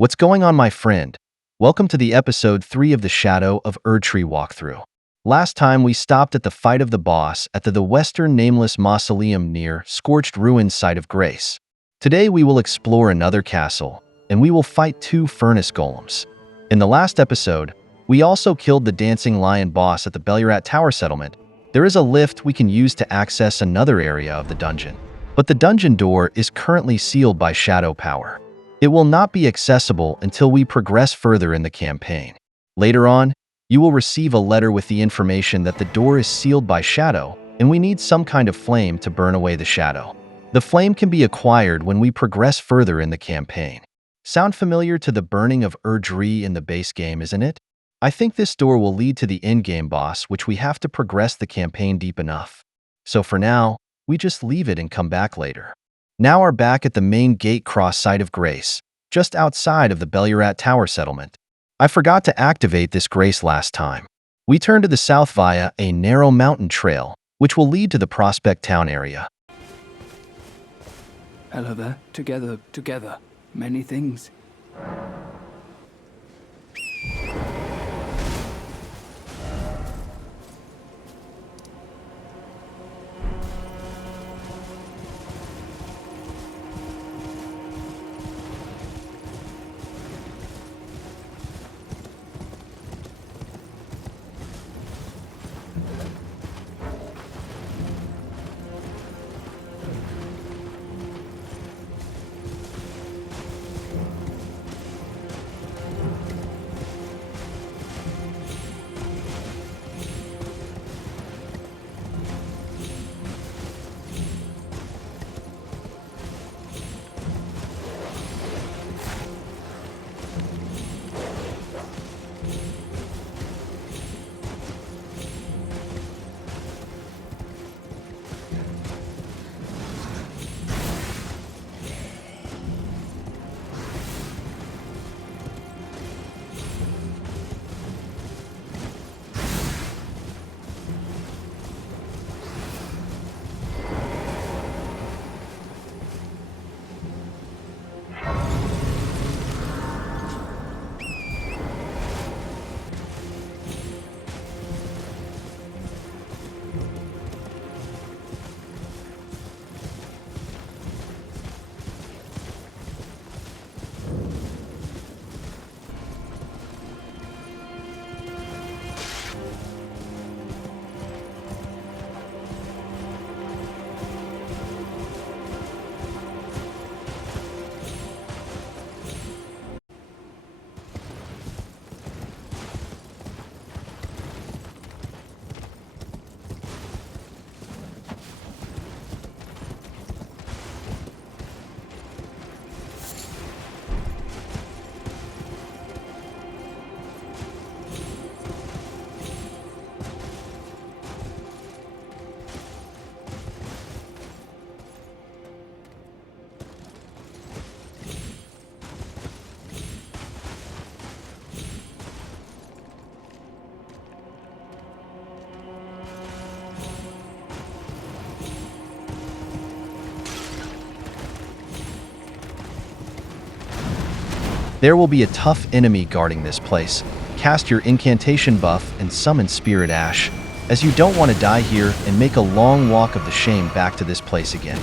What's going on, my friend? Welcome to the episode 3 of the Shadow of Erdtree walkthrough. Last time we stopped at the fight of the boss at the Western Nameless Mausoleum near Scorched Ruins site of Grace. Today we will explore another castle, and we will fight 2 Furnace Golems. In the last episode, we also killed the Dancing Lion boss at the Bellurat Tower settlement. There is a lift we can use to access another area of the dungeon, but the dungeon door is currently sealed by shadow power. It will not be accessible until we progress further in the campaign. Later on, you will receive a letter with the information that the door is sealed by shadow, and we need some kind of flame to burn away the shadow. The flame can be acquired when we progress further in the campaign. Sound familiar to the burning of Erdtree in the base game, isn't it? I think this door will lead to the endgame boss, which we have to progress the campaign deep enough. So for now, we just leave it and come back later. Now we're back at the main gate cross site of Grace, just outside of the Bellurat Tower settlement. I forgot to activate this Grace last time. We turn to the south via a narrow mountain trail, which will lead to the Prospect Town area. Hello there. Together. Many things. There will be a tough enemy guarding this place. Cast your incantation buff and summon Spirit Ash, as you don't want to die here and make a long walk of the shame back to this place again.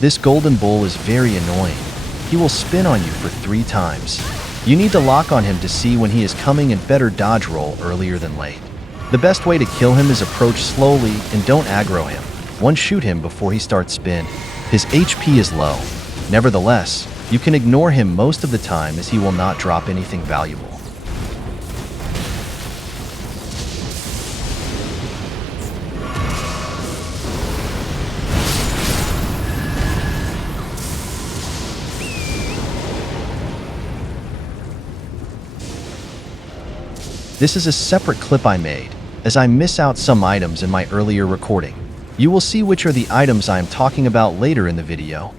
This golden bull is very annoying. He will spin on you for 3 times. You need to lock on him to see when he is coming and better dodge roll earlier than late. The best way to kill him is approach slowly and don't aggro him. One shoot him before he starts spin. His HP is low. Nevertheless, you can ignore him most of the time as he will not drop anything valuable. This is a separate clip I made, as I miss out some items in my earlier recording. You will see which are the items I am talking about later in the video.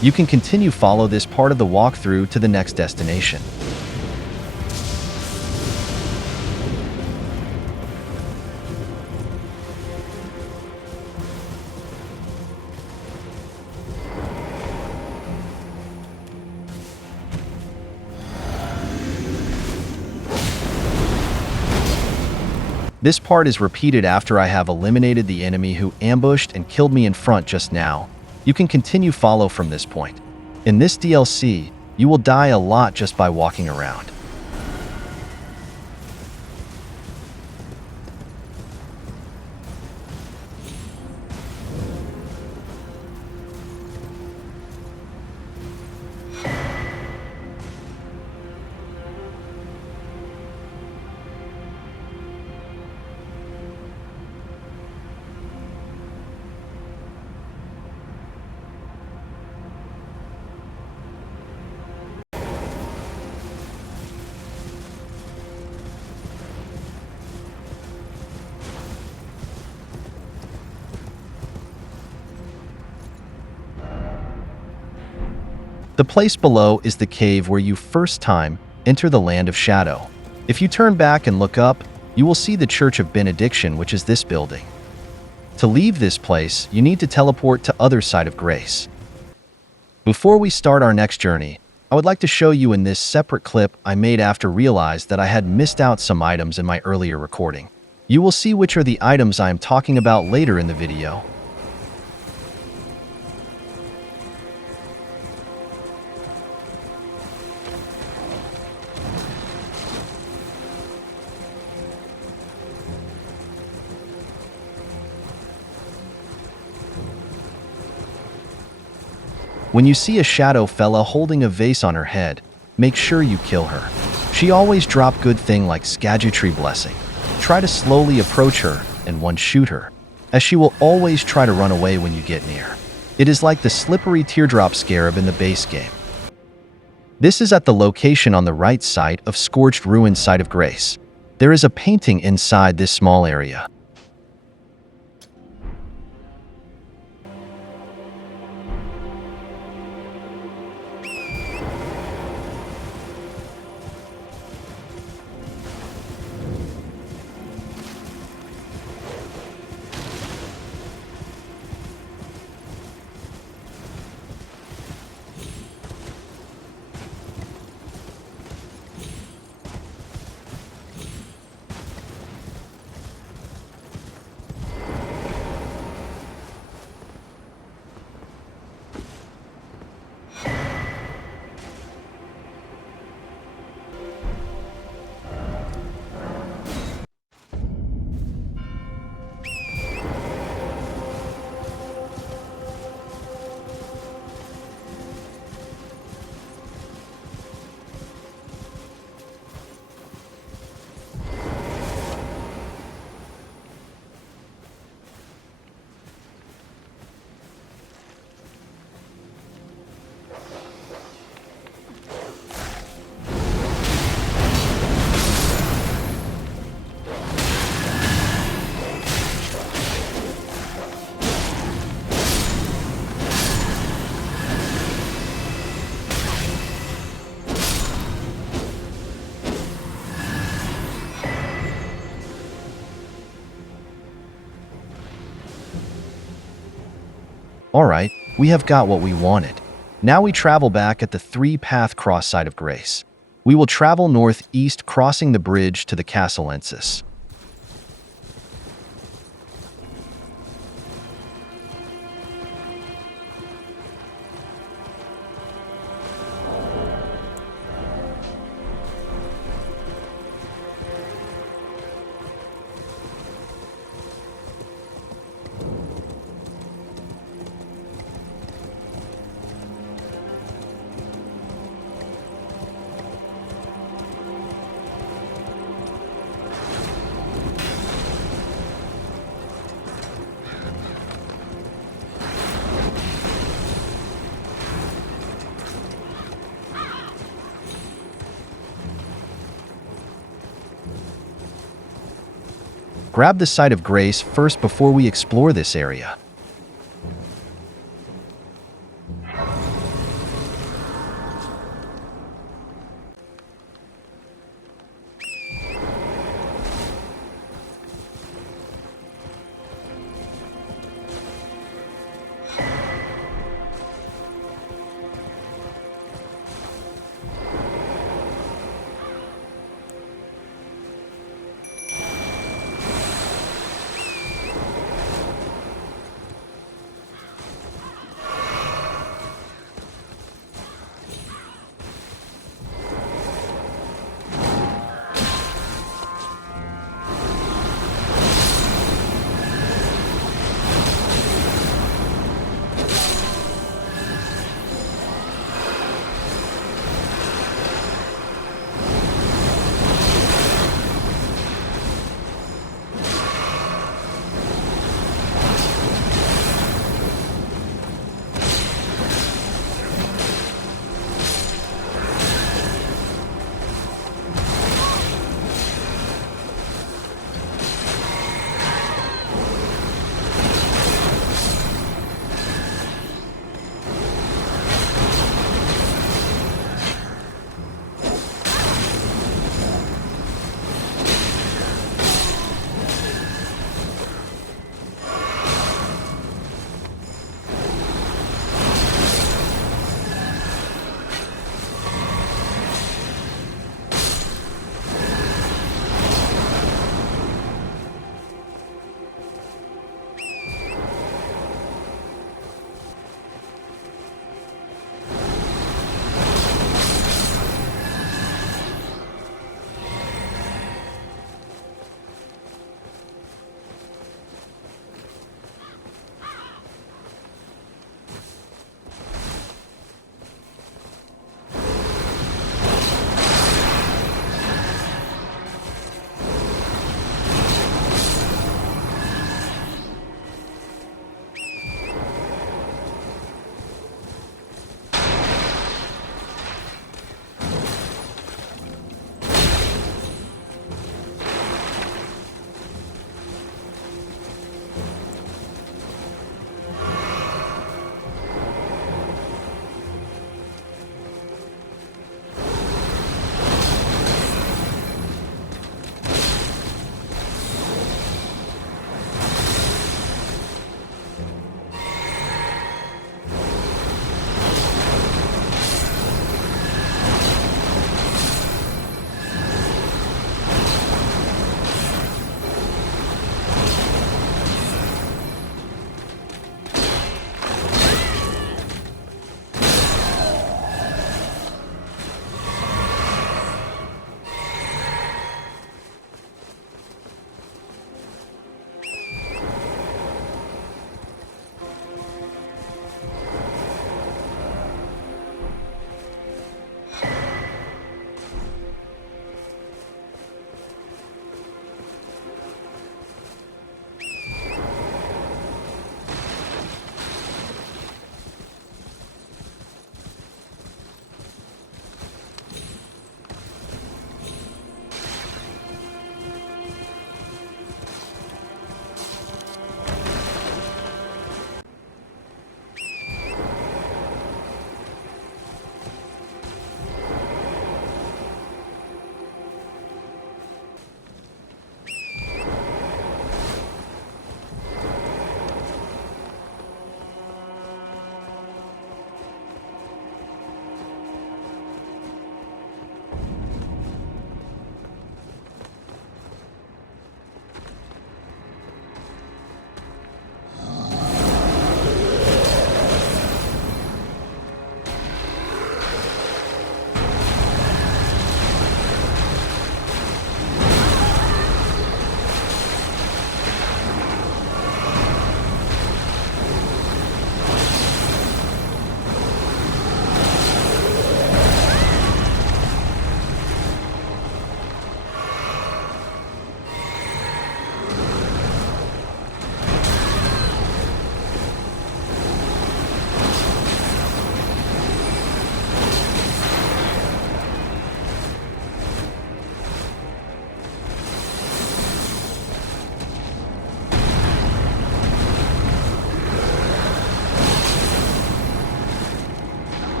You can continue follow this part of the walkthrough to the next destination. This part is repeated after I have eliminated the enemy who ambushed and killed me in front just now. You can continue follow from this point. In this DLC, you will die a lot just by walking around. The place below is the cave where you first time enter the Land of Shadow. If you turn back and look up, you will see the Church of Benediction, which is this building. To leave this place, you need to teleport to other side of Grace. Before we start our next journey, I would like to show you in this separate clip I made after realized that I had missed out some items in my earlier recording. You will see which are the items I am talking about later in the video. When you see a shadow fella holding a vase on her head, make sure you kill her. She always drop good thing like Erdtree blessing. Try to slowly approach her and one shoot her, as she will always try to run away when you get near. It is like the slippery teardrop scarab in the base game. This is at the location on the right side of Scorched Ruin side of Grace. There is a painting inside this small area. Alright, we have got what we wanted. Now we travel back at the 3-path cross side of Grace. We will travel northeast, crossing the bridge to the castle Ensis. Grab the Site of Grace first before we explore this area.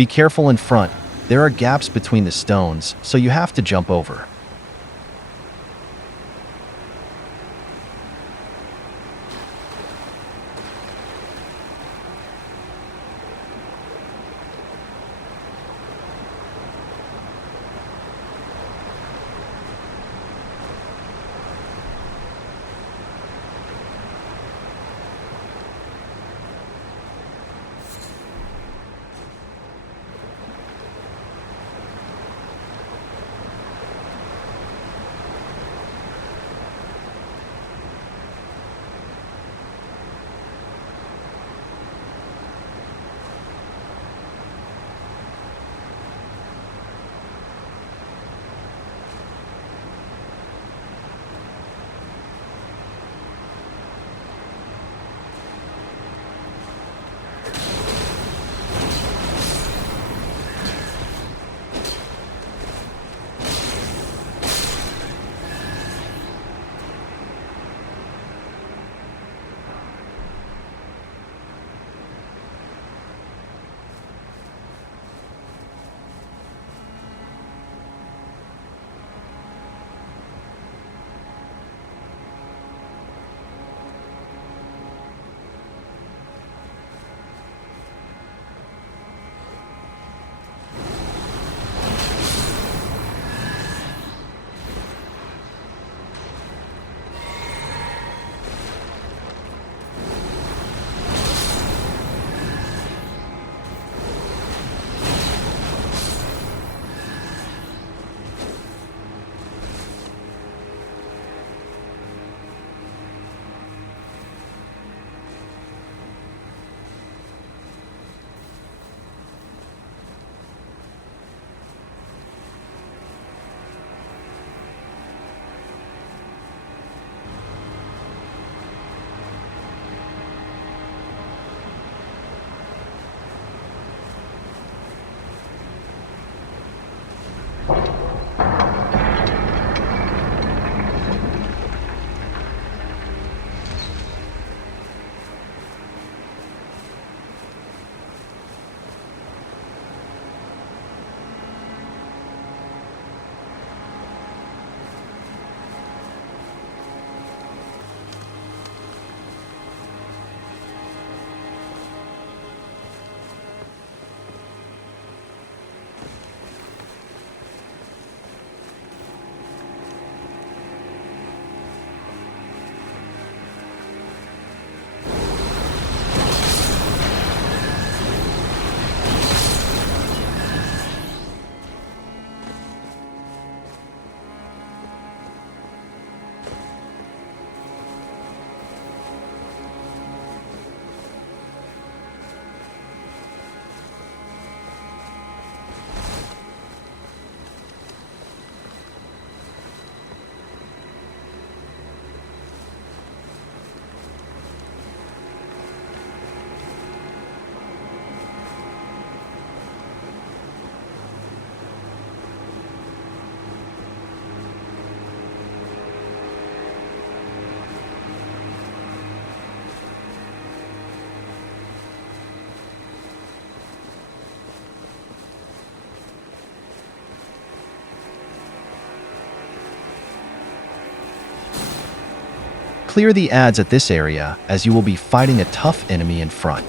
Be careful in front. There are gaps between the stones, so you have to jump over. Clear the adds at this area, as you will be fighting a tough enemy in front.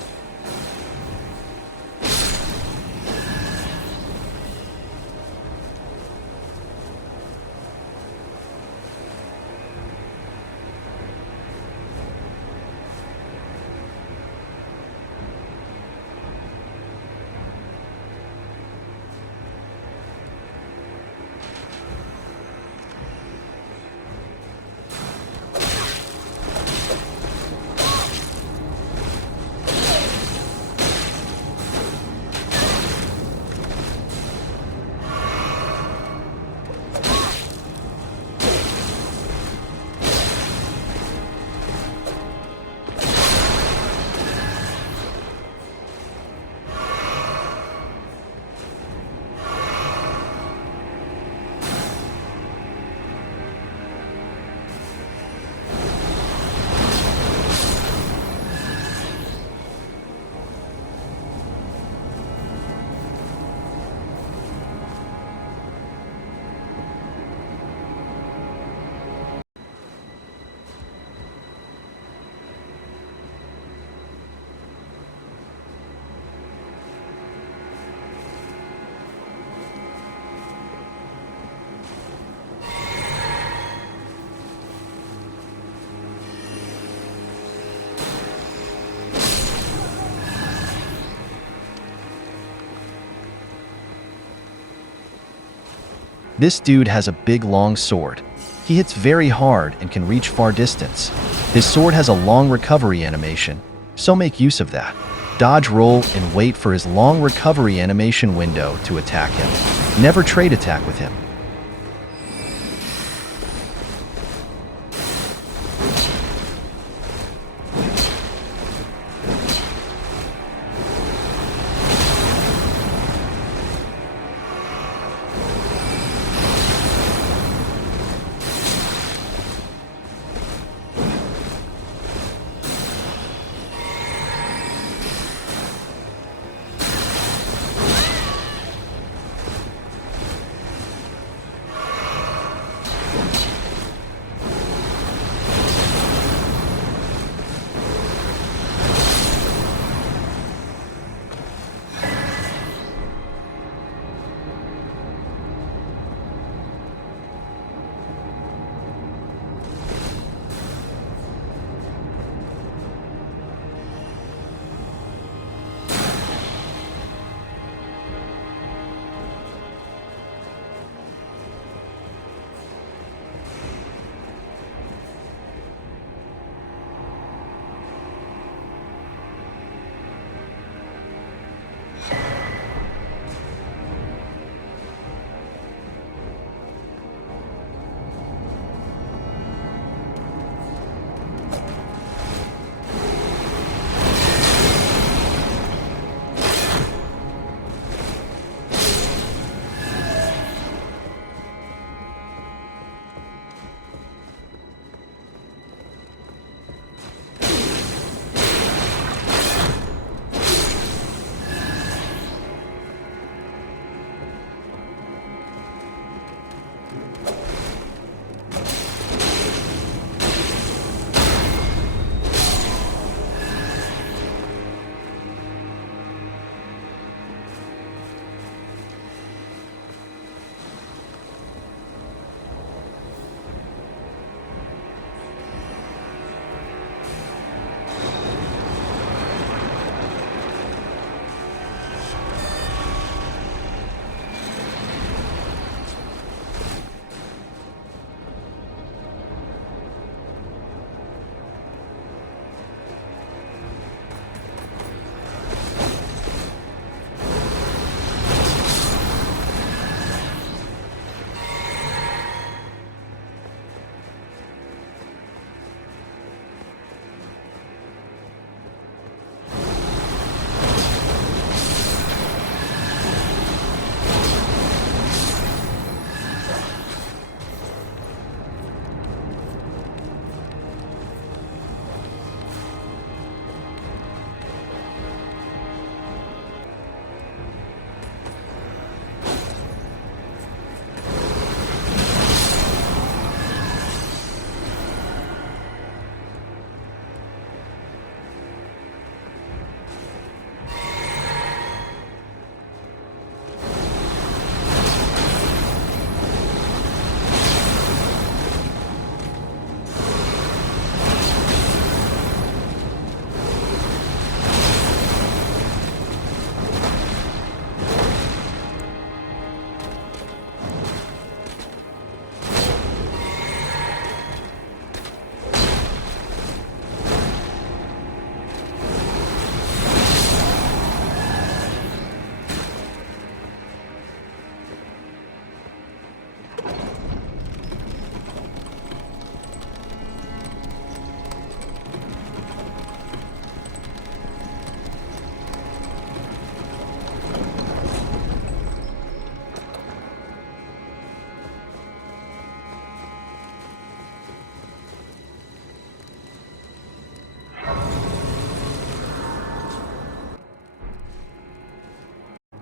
This dude has a big long sword. He hits very hard and can reach far distance. His sword has a long recovery animation, so make use of that. Dodge, roll, and wait for his long recovery animation window to attack him. Never trade attack with him.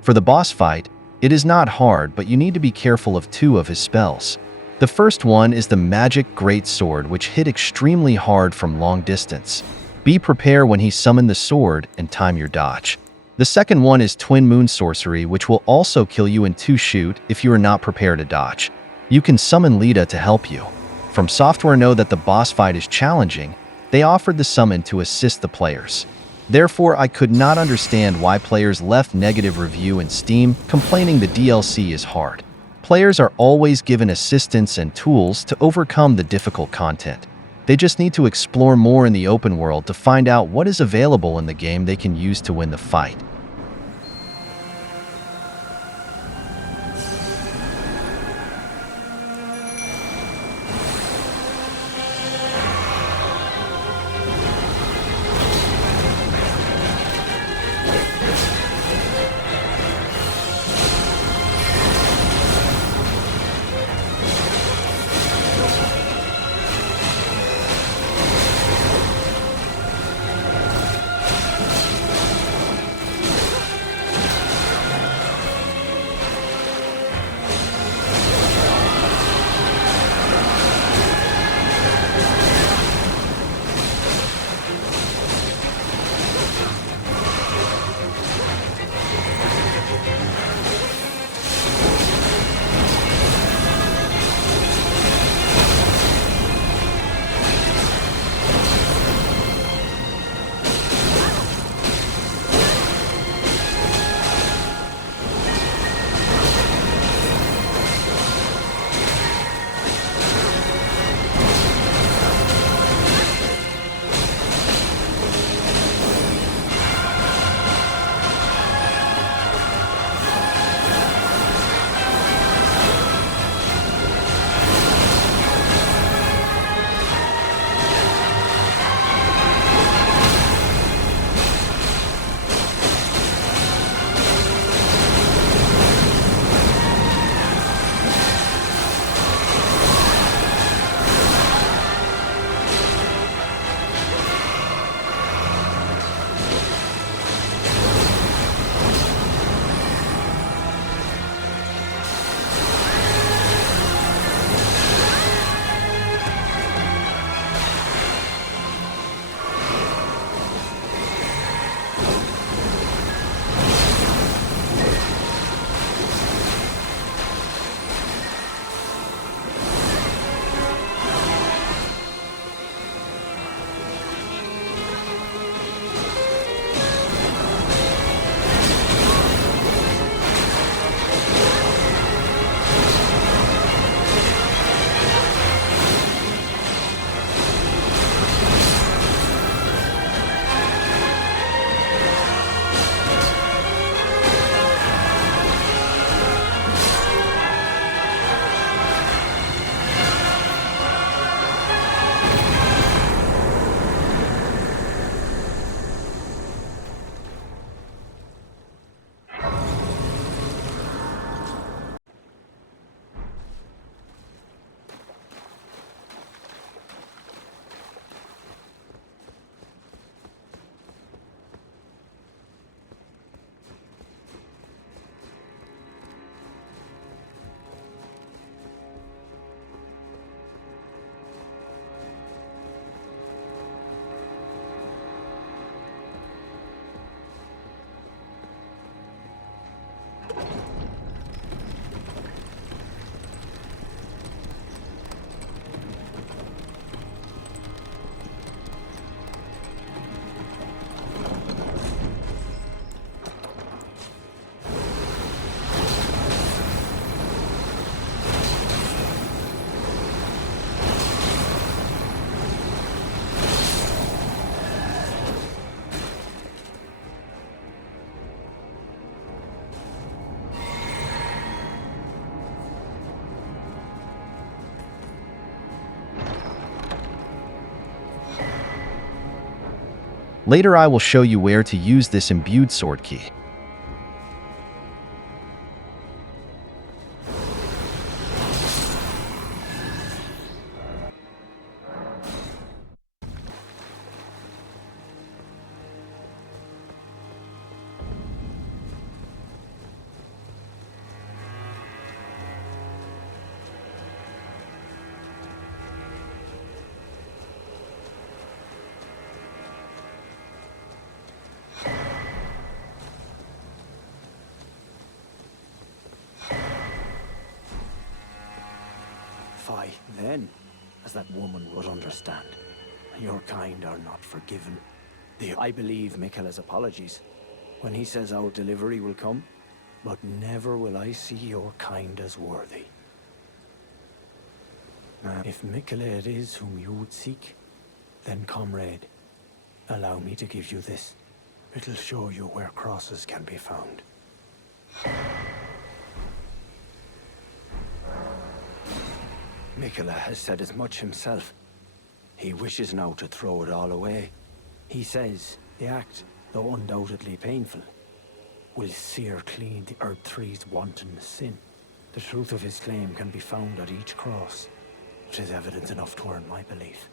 For the boss fight, it is not hard, but you need to be careful of two of his spells. The first one is the Magic Great Sword, which hit extremely hard from long distance. Be prepared when he summoned the sword and time your dodge. The second one is Twin Moon Sorcery, which will also kill you in two shoot if you are not prepared to dodge. You can summon Lita to help you. From Software know that the boss fight is challenging. They offered the summon to assist the players. Therefore, I could not understand why players left negative review in Steam, complaining the DLC is hard. Players are always given assistance and tools to overcome the difficult content. They just need to explore more in the open world to find out what is available in the game they can use to win the fight. Later I will show you where to use this imbued sword key. Fie, then, as that woman would understand. Your kind are not forgiven. I believe Michaela's apologies when he says our delivery will come. but never will I see your kind as worthy. Now, if Miquella it is whom you would seek, then, comrade, allow me to give you this. It'll show you where crosses can be found. Miquella has said as much himself. He wishes now to throw it all away. He says the act, though undoubtedly painful, will sear clean the Erdtree's wanton sin. The truth of his claim can be found at each cross. 'Tis evidence enough to earn my belief.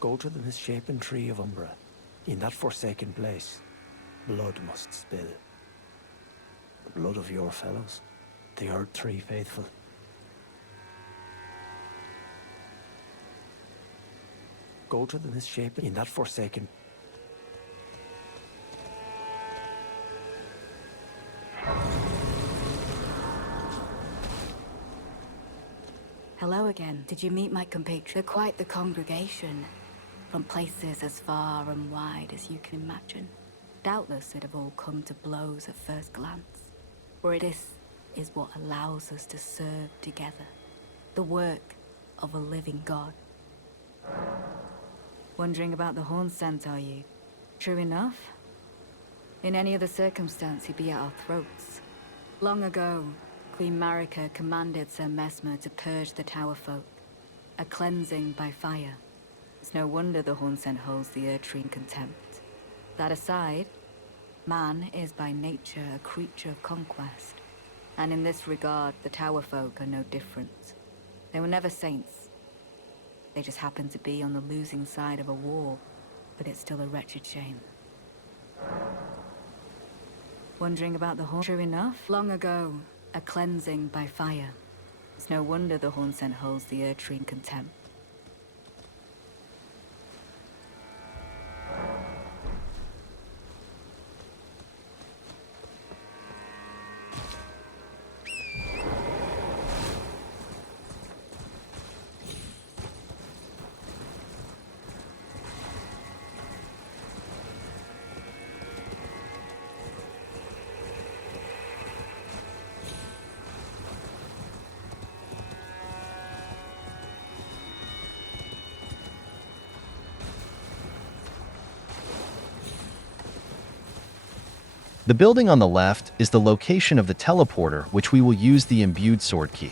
Go to the misshapen tree of Umbra. In that forsaken place, blood must spill. The blood of your fellows, the Erdtree faithful. Go to the misshapen in that forsaken. Hello again. Did you meet my compatriots? They're quite the congregation, from places as far and wide as you can imagine. Doubtless they'd have all come to blows at first glance. For this is what allows us to serve together. The work of a living God. Wondering about the horn scent, are you? True enough. In any other circumstance, he'd be at our throats. Long ago, Queen Marika commanded Sir Mesmer to purge the Tower folk. A cleansing by fire. It's no wonder the horn scent holds the Erdtree in contempt. That aside, man is by nature a creature of conquest. And in this regard, the Tower folk are no different. They were never saints. They just happened to be on the losing side of a war, but it's still a wretched shame. Wondering about the horn? True enough. Long ago, a cleansing by fire. It's no wonder the horn scent holds the Erdtree in contempt. The building on the left is the location of the teleporter, which we will use the imbued sword key.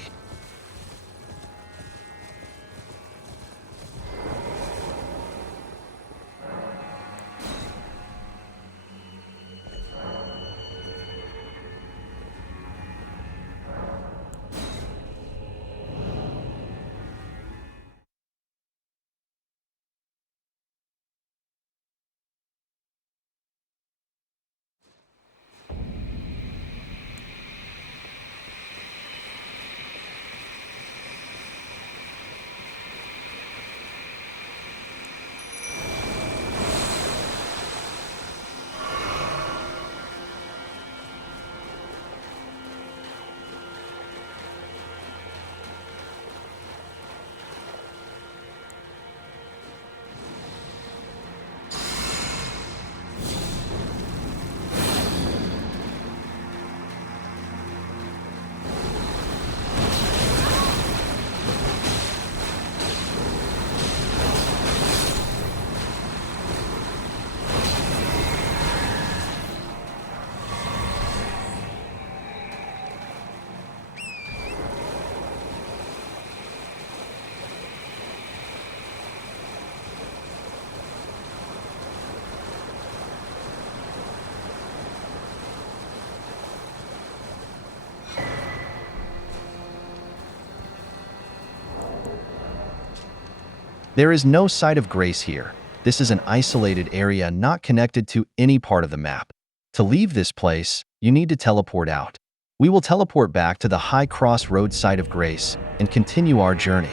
There is no site of grace here. This is an isolated area not connected to any part of the map. To leave this place, you need to teleport out. We will teleport back to the High Cross Road site of grace and continue our journey.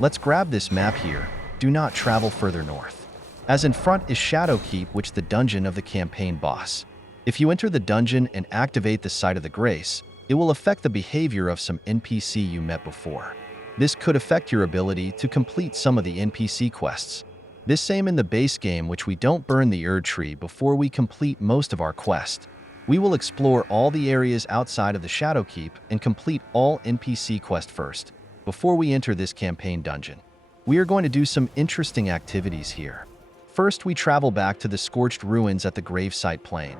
Let's grab this map here. Do not travel further north. As in front is Shadowkeep, which the dungeon of the campaign boss. If you enter the dungeon and activate the Site of the Grace, it will affect the behavior of some NPC you met before. This could affect your ability to complete some of the NPC quests. This same in the base game, which we don't burn the Erdtree before we complete most of our quest. We will explore all the areas outside of the Shadowkeep and complete all NPC quests first, before we enter this campaign dungeon. We are going to do some interesting activities here. First, we travel back to the scorched ruins at the gravesite plain.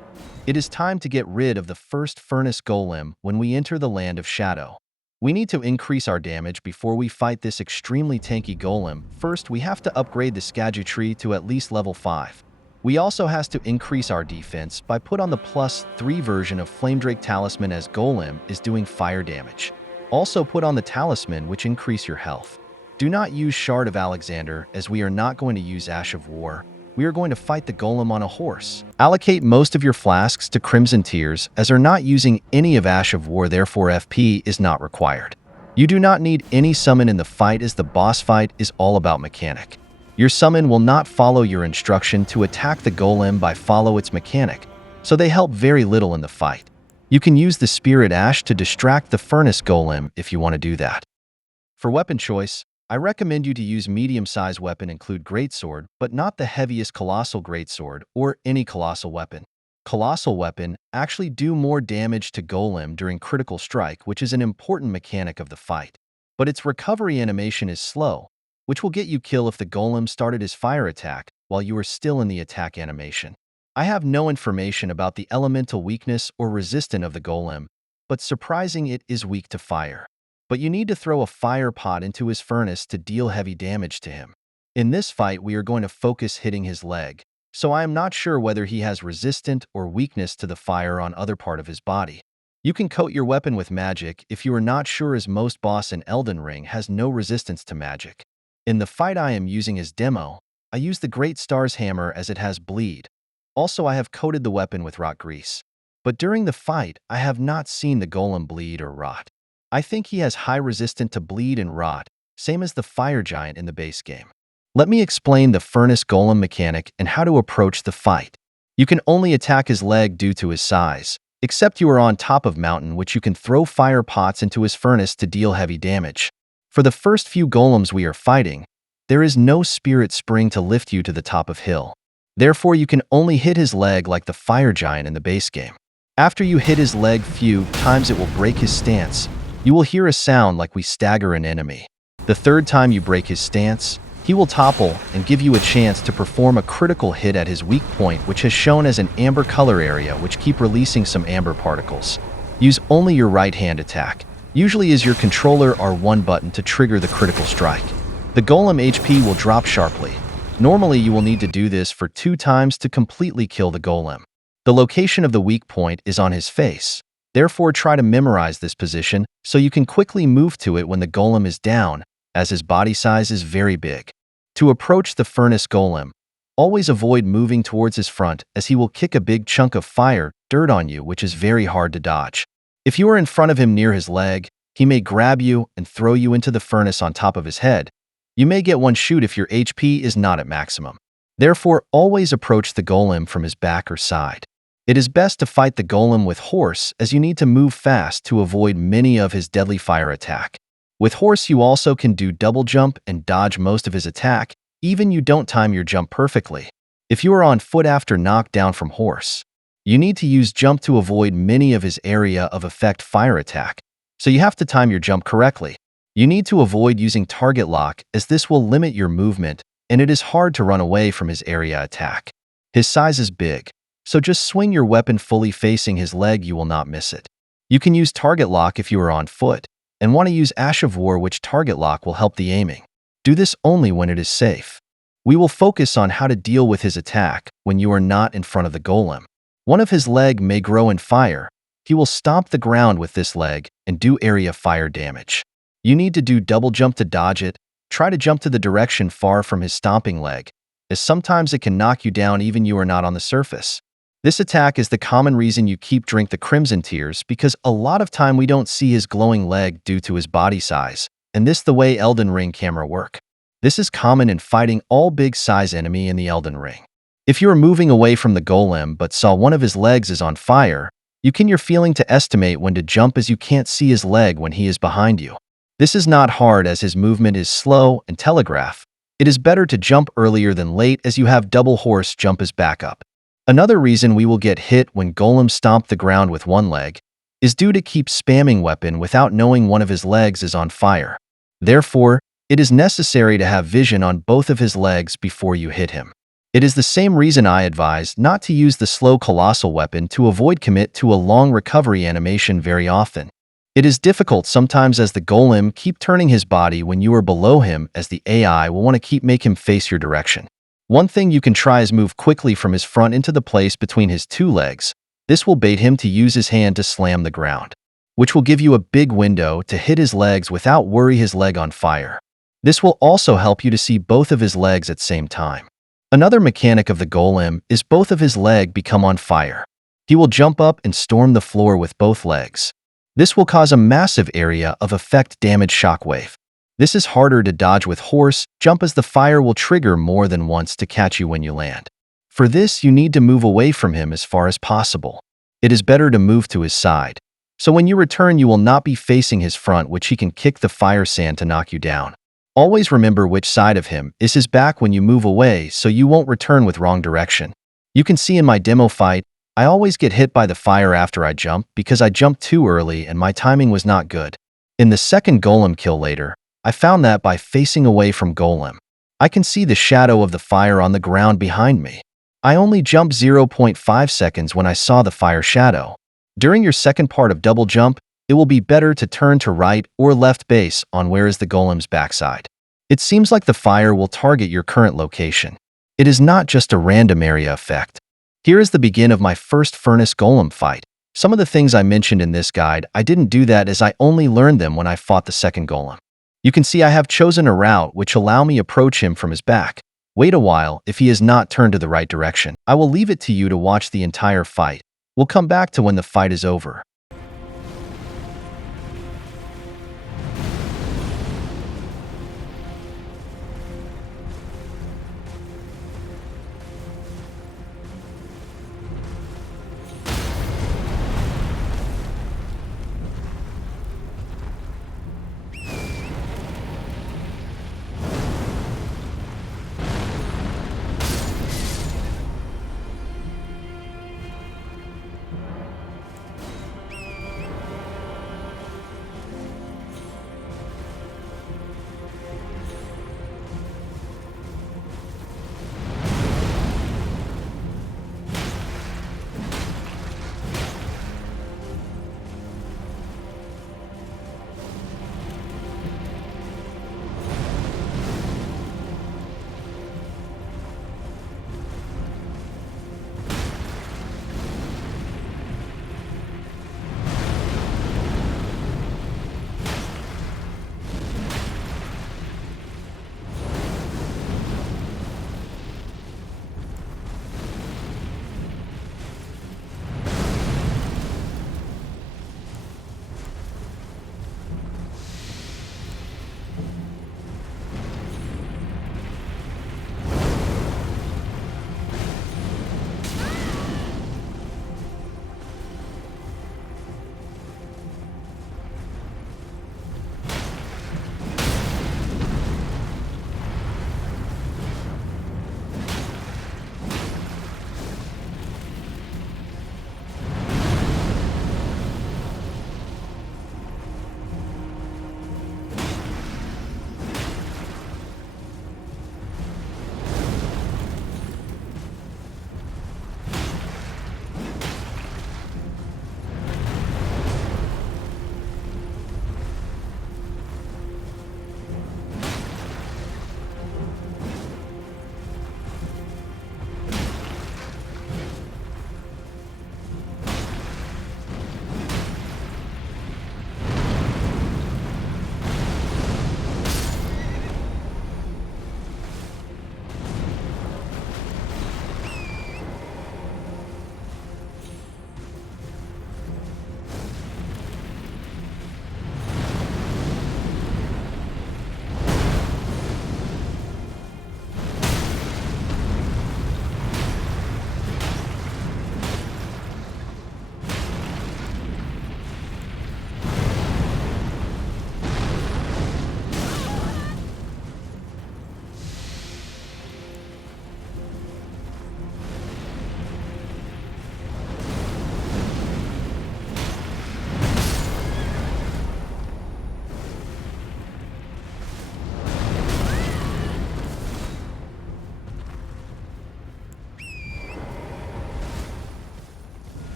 It is time to get rid of the first Furnace Golem when we enter the Land of Shadow. We need to increase our damage before we fight this extremely tanky golem. First, we have to upgrade the Erdtree to at least level 5. We also has to increase our defense by put on the +3 version of Flamedrake Talisman as Golem is doing fire damage. Also put on the Talisman which increase your health. Do not use Shard of Alexander as we are not going to use Ash of War. We are going to fight the golem on a horse. Allocate most of your flasks to Crimson Tears as are not using any of Ash of War, therefore FP is not required. You do not need any summon in the fight as the boss fight is all about mechanic. Your summon will not follow your instruction to attack the golem by follow its mechanic, so they help very little in the fight. You can use the Spirit Ash to distract the Furnace Golem if you want to do that. For weapon choice, I recommend you to use medium-sized weapon include Greatsword, but not the heaviest Colossal Greatsword or any Colossal weapon. Colossal weapon actually do more damage to Golem during critical strike, which is an important mechanic of the fight. But its recovery animation is slow, which will get you kill if the Golem started his fire attack while you are still in the attack animation. I have no information about the elemental weakness or resistance of the Golem, but surprising it is weak to fire. But you need to throw a fire pot into his furnace to deal heavy damage to him. In this fight, we are going to focus hitting his leg, so I am not sure whether he has resistance or weakness to the fire on other part of his body. You can coat your weapon with magic if you are not sure, as most boss in Elden Ring has no resistance to magic. In the fight I am using as demo, I use the Great Star's Hammer as it has bleed. Also, I have coated the weapon with rot grease. But during the fight, I have not seen the golem bleed or rot. I think he has high resistance to bleed and rot, same as the fire giant in the base game. Let me explain the Furnace Golem mechanic and how to approach the fight. You can only attack his leg due to his size, except you are on top of mountain, which you can throw fire pots into his furnace to deal heavy damage. For the first few golems we are fighting, there is no spirit spring to lift you to the top of hill. Therefore, you can only hit his leg like the fire giant in the base game. After you hit his leg few times, it will break his stance. You will hear a sound like we stagger an enemy. The third time you break his stance, he will topple and give you a chance to perform a critical hit at his weak point, which is shown as an amber color area which keep releasing some amber particles. Use only your right hand attack. Usually is your controller R1 button to trigger the critical strike. The golem HP will drop sharply. Normally you will need to do this for 2 times to completely kill the golem. The location of the weak point is on his face. Therefore, try to memorize this position so you can quickly move to it when the golem is down, as his body size is very big. To approach the Furnace Golem, always avoid moving towards his front, as he will kick a big chunk of fire, dirt on you, which is very hard to dodge. If you are in front of him near his leg, he may grab you and throw you into the furnace on top of his head. You may get one shoot if your HP is not at maximum. Therefore, always approach the golem from his back or side. It is best to fight the golem with horse, as you need to move fast to avoid many of his deadly fire attack. With horse you also can do double jump and dodge most of his attack, even you don't time your jump perfectly. If you are on foot after knockdown from horse, you need to use jump to avoid many of his area of effect fire attack, so you have to time your jump correctly. You need to avoid using target lock, as this will limit your movement and it is hard to run away from his area attack. His size is big, so just swing your weapon fully facing his leg, you will not miss it. You can use target lock if you are on foot and want to use Ash of War, which target lock will help the aiming. Do this only when it is safe. We will focus on how to deal with his attack when you are not in front of the golem. One of his leg may grow in fire. He will stomp the ground with this leg and do area fire damage. You need to do double jump to dodge it. Try to jump to the direction far from his stomping leg, as sometimes it can knock you down even you are not on the surface. This attack is the common reason you drink the Crimson Tears, because a lot of time we don't see his glowing leg due to his body size, and this the way Elden Ring camera work. This is common in fighting all big size enemy in the Elden Ring. If you are moving away from the golem but saw one of his legs is on fire, you can your feeling to estimate when to jump as you can't see his leg when he is behind you. This is not hard as his movement is slow and telegraph. It is better to jump earlier than late as you have double horse jump as backup. Another reason we will get hit when golems stomp the ground with one leg is due to keep spamming weapon without knowing one of his legs is on fire. Therefore, it is necessary to have vision on both of his legs before you hit him. It is the same reason I advise not to use the slow colossal weapon to avoid commit to a long recovery animation very often. It is difficult sometimes as the golem keep turning his body when you are below him as the AI will want to keep make him face your direction. One thing you can try is move quickly from his front into the place between his two legs. This will bait him to use his hand to slam the ground, which will give you a big window to hit his legs without worry his leg on fire. This will also help you to see both of his legs at same time. Another mechanic of the golem is both of his leg become on fire. He will jump up and storm the floor with both legs. This will cause a massive area of effect damage shockwave. This is harder to dodge with horse jump as the fire will trigger more than once to catch you when you land. For this, you need to move away from him as far as possible. It is better to move to his side. So when you return, you will not be facing his front, which he can kick the fire sand to knock you down. Always remember which side of him is his back when you move away so you won't return with wrong direction. You can see in my demo fight, I always get hit by the fire after I jump because I jumped too early and my timing was not good. In the second golem kill later, I found that by facing away from golem, I can see the shadow of the fire on the ground behind me. I only jumped 0.5 seconds when I saw the fire shadow. During your second part of double jump, it will be better to turn to right or left base on where is the golem's backside. It seems like the fire will target your current location. It is not just a random area effect. Here is the begin of my first Furnace Golem fight. Some of the things I mentioned in this guide, I didn't do that as I only learned them when I fought the second golem. You can see I have chosen a route which allow me approach him from his back. Wait a while if he is not turned to the right direction. I will leave it to you to watch the entire fight. We'll come back to when the fight is over.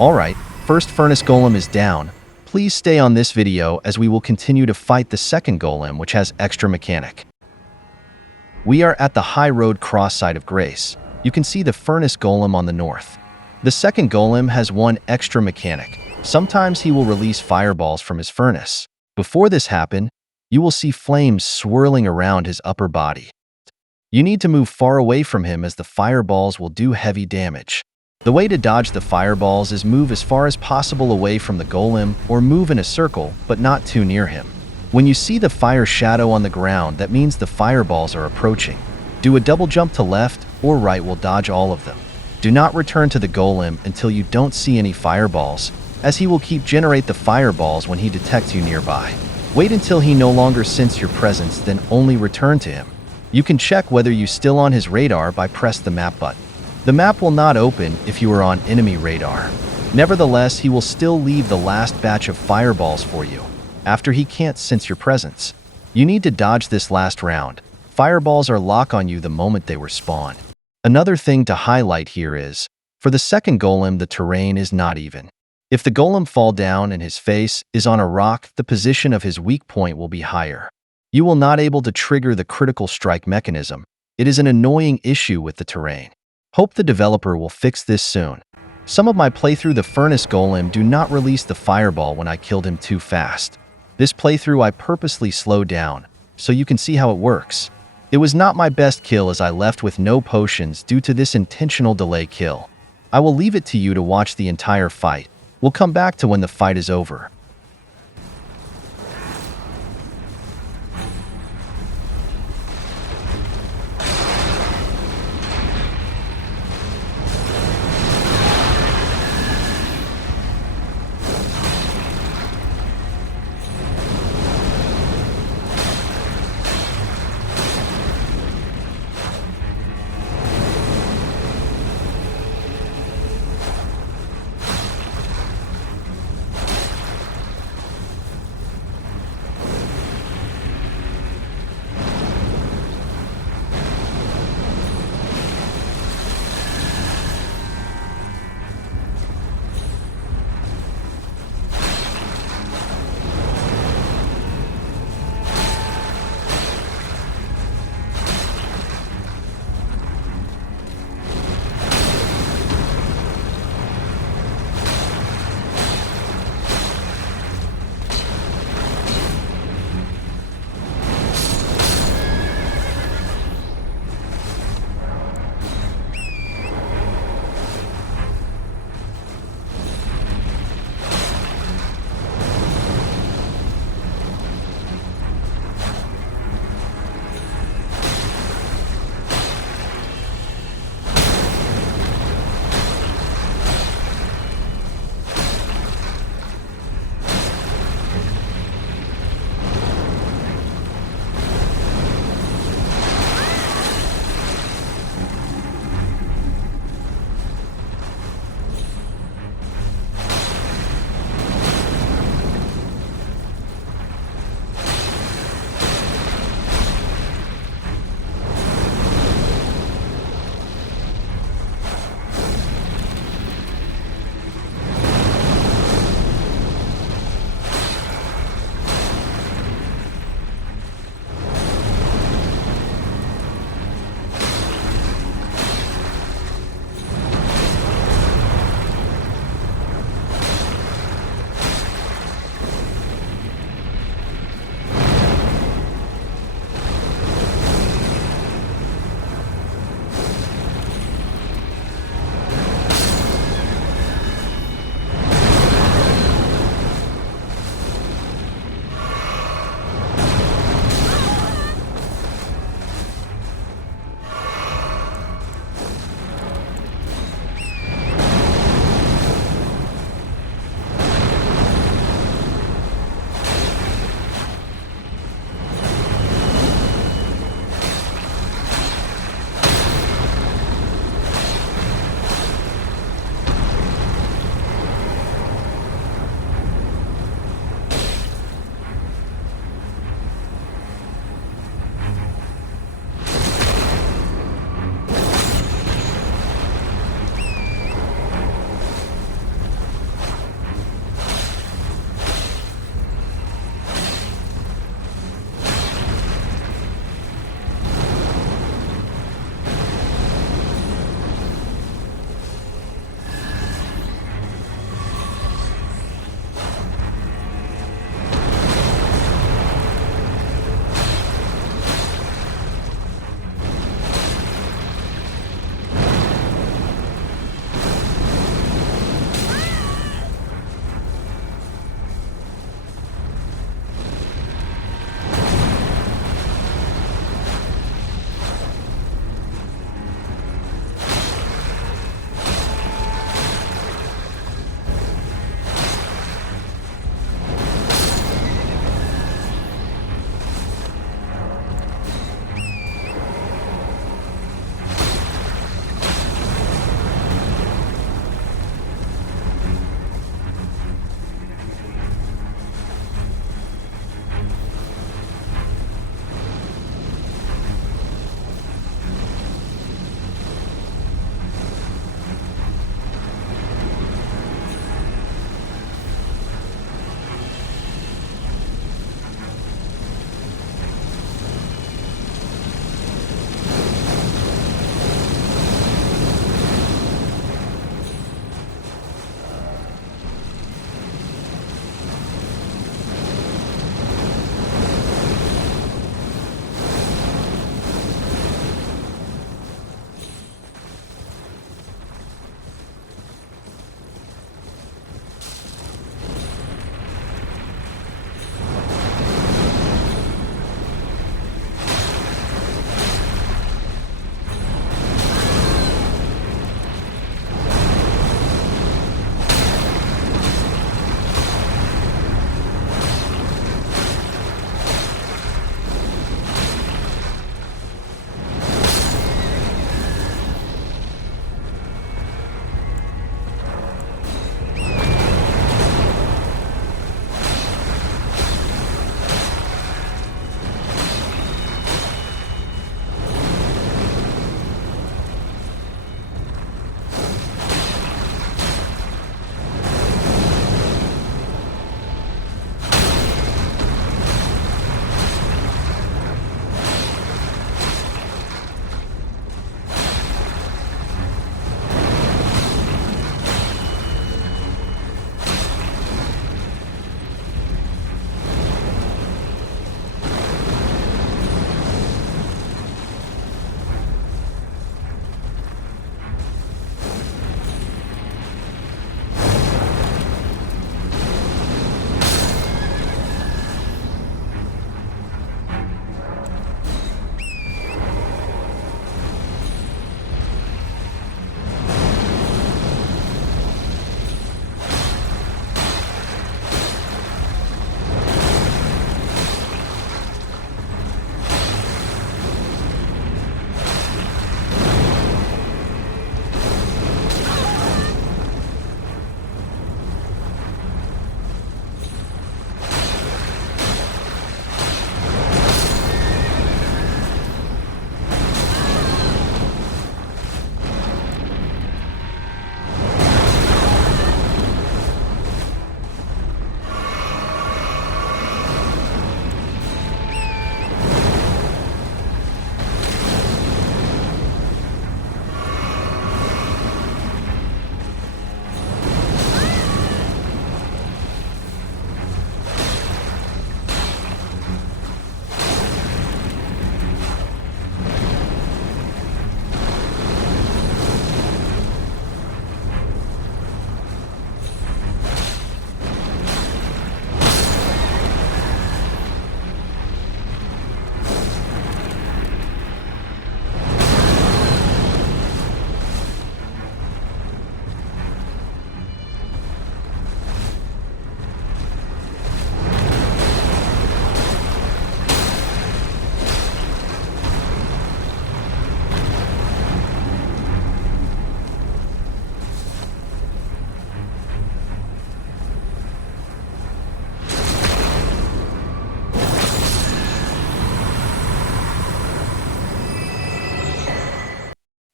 Alright, first Furnace Golem is down. Please stay on this video as we will continue to fight the second Golem, which has extra mechanic. We are at the high road cross side of Grace. You can see the Furnace Golem on the north. The second Golem has one extra mechanic. Sometimes he will release fireballs from his furnace. Before this happen, you will see flames swirling around his upper body. You need to move far away from him as the fireballs will do heavy damage. The way to dodge the fireballs is move as far as possible away from the golem or move in a circle, but not too near him. When you see the fire shadow on the ground, that means the fireballs are approaching. Do a double jump to left or right will dodge all of them. Do not return to the golem until you don't see any fireballs, as he will keep generate the fireballs when he detects you nearby. Wait until he no longer senses your presence, then only return to him. You can check whether you're still on his radar by press the map button. The map will not open if you are on enemy radar. Nevertheless, he will still leave the last batch of fireballs for you, after he can't sense your presence. You need to dodge this last round. Fireballs are lock on you the moment they were spawned. Another thing to highlight here is, for the second golem, the terrain is not even. If the golem fall down and his face is on a rock, the position of his weak point will be higher. You will not able to trigger the critical strike mechanism. It is an annoying issue with the terrain. Hope the developer will fix this soon. Some of my playthrough the Furnace Golem do not release the fireball when I killed him too fast. This playthrough I purposely slowed down, so you can see how it works. It was not my best kill as I left with no potions due to this intentional delay kill. I will leave it to you to watch the entire fight. We'll come back to when the fight is over.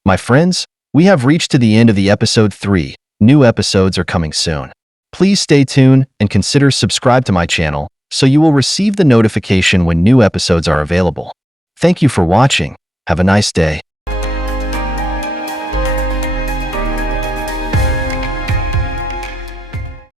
My friends, we have reached to the end of the episode 3. New episodes are coming soon. Please stay tuned and consider subscribe to my channel so you will receive the notification when new episodes are available. Thank you for watching. Have a nice day.